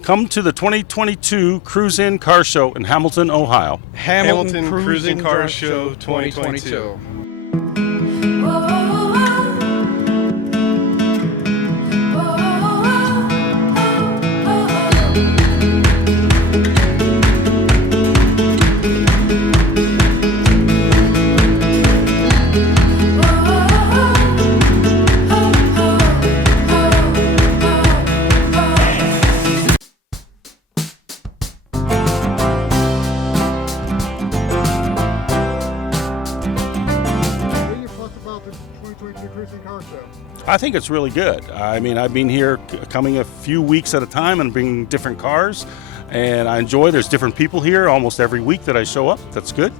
Come to the 2022 Cruise-In Car Show in Hamilton, Ohio. Hamilton Cruising Car Show 2022. I think it's really good. I mean, I've been here coming a few weeks at a time and bringing different cars, and I enjoy. There's different people here almost every week that I show up. That's good.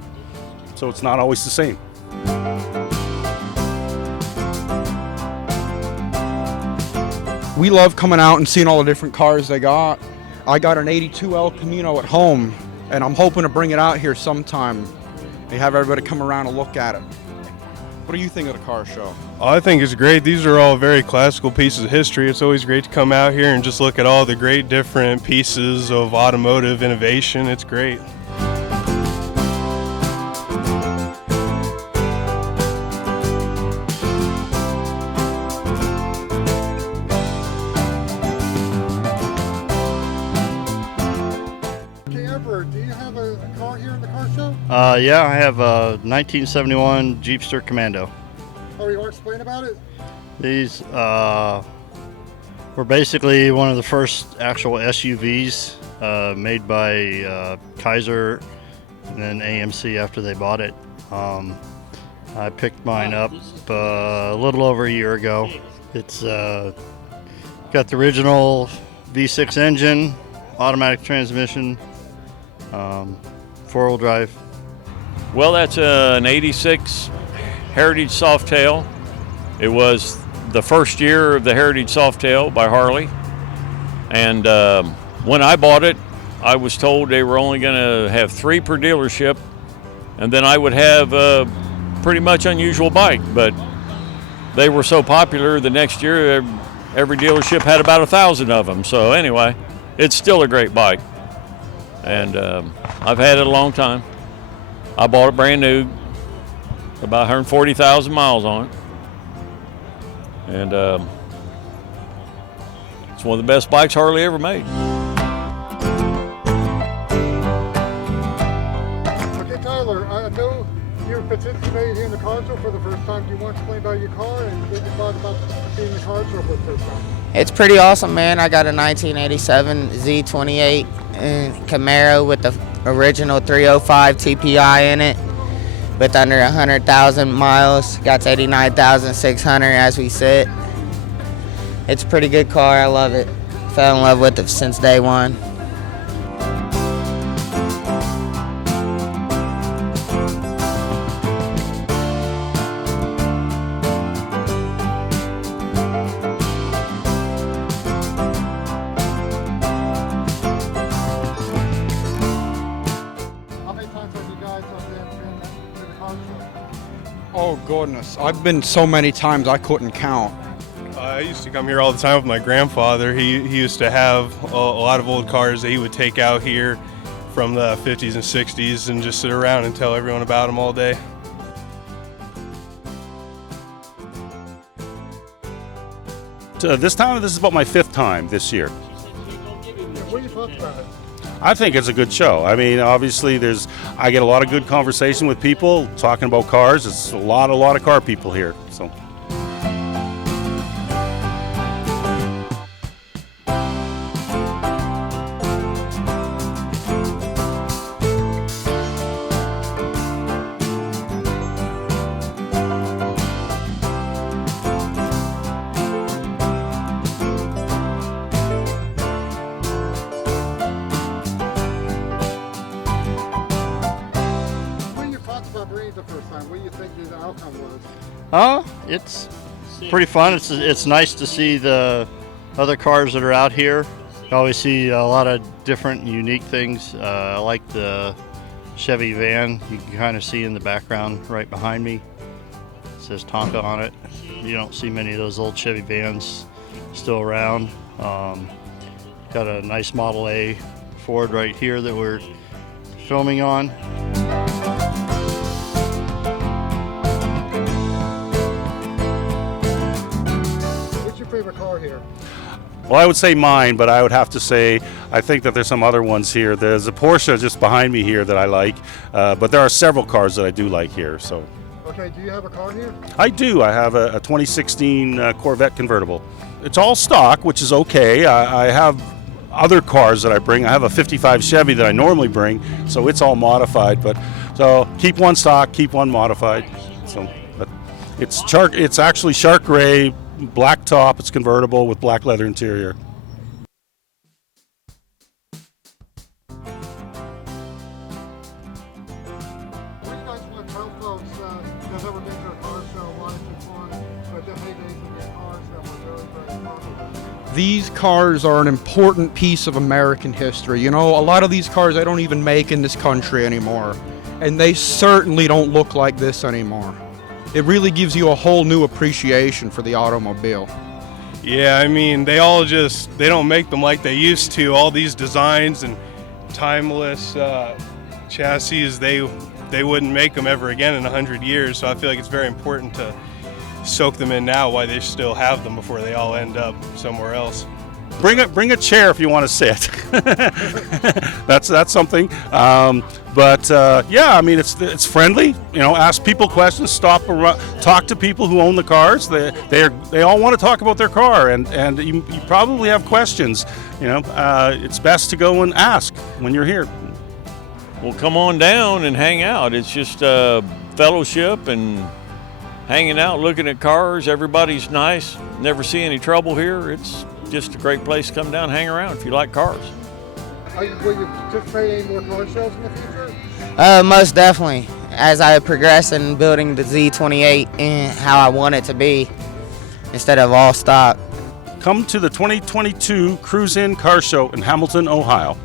So it's not always the same. We love coming out and seeing all the different cars they got. I got an 82 El Camino at home, and I'm hoping to bring it out here sometime and have everybody come around and look at it. What do you think of the car show? I think it's great. These are all very classical pieces of history. It's always great to come out here and just look at all the great different pieces of automotive innovation. It's great. Do you have a car here in the car show? Yeah, I have a 1971 Jeepster Commando. Oh, you want to explain about it? These were basically one of the first actual SUVs made by Kaiser and then AMC after they bought it. I picked mine up a little over a year ago. It's got the original V6 engine, automatic transmission, four-wheel drive. Well, that's an 86 Heritage Softail. It was the first year of the Heritage Softail by Harley. And when I bought it, I was told they were only going to have 3 per dealership, and then I would have a pretty much unusual bike. But they were so popular, the next year every dealership had about 1,000 of them. So anyway, it's still a great bike. And I've had it a long time. I bought it brand new, about 140,000 miles on it. And it's one of the best bikes Harley ever made. Okay, Tyler, I know you participated here in the car show for the first time. Do you want to explain about your car and what you thought about being in the car show for the first time? It's pretty awesome, man. I got a 1987 Z28 Camaro with the original 305 TPI in it with under 100,000 miles. Got to 89,600 as we sit. It's a pretty good car. I love it. Fell in love with it since day one. Oh goodness, I've been so many times I couldn't count. I used to come here all the time with my grandfather. He used to have a lot of old cars that he would take out here from the 50s and 60s and just sit around and tell everyone about them all day. This is about my 5th time this year. What do you thought about it? I think it's a good show. I mean, obviously, I get a lot of good conversation with people talking about cars. It's a lot of car people here. So. What do you think the outcome was? It's pretty fun. It's nice to see the other cars that are out here. You always see a lot of different unique things. I like the Chevy van. You can kind of see in the background right behind me. It says Tonka on it. You don't see many of those old Chevy vans still around. Got a nice Model A Ford right here that we're filming on. What's your favorite car here? Well, I would say mine, but I would have to say I think that there's some other ones here. There's a Porsche just behind me here that I like, but there are several cars that I do like here. So Okay, do you have a car here? I do. I have a 2016 Corvette convertible. It's all stock, which is okay. I have other cars that I bring. I have a 55 Chevy that I normally bring, so it's all modified. But so keep one stock, keep one modified. So, but it's actually shark gray, black top. It's convertible with black leather interior. What do you guys want to tell folks that never been to a car show why it's fun, but the heydays of these cars that were very, very popular? These cars are an important piece of American history. You know, a lot of these cars I don't even make in this country anymore, and they certainly don't look like this anymore. It really gives you a whole new appreciation for the automobile. Yeah, I mean, they don't make them like they used to. All these designs and timeless chassis, they wouldn't make them ever again in 100 years. So I feel like it's very important to soak them in now while they still have them before they all end up somewhere else. Bring a chair if you want to sit. that's something. Yeah, I mean it's friendly. You know, ask people questions, stop around, talk to people who own the cars. They all want to talk about their car, and you probably have questions. You know, it's best to go and ask when you're here. Well, come on down and hang out. It's just fellowship and hanging out, looking at cars. Everybody's nice. Never see any trouble here. It's just a great place to come down and hang around if you like cars. Will you participate in any more car shows in the future? Most definitely. As I progress in building the Z28 and how I want it to be, instead of all stock. Come to the 2022 Cruise In Car Show in Hamilton, Ohio.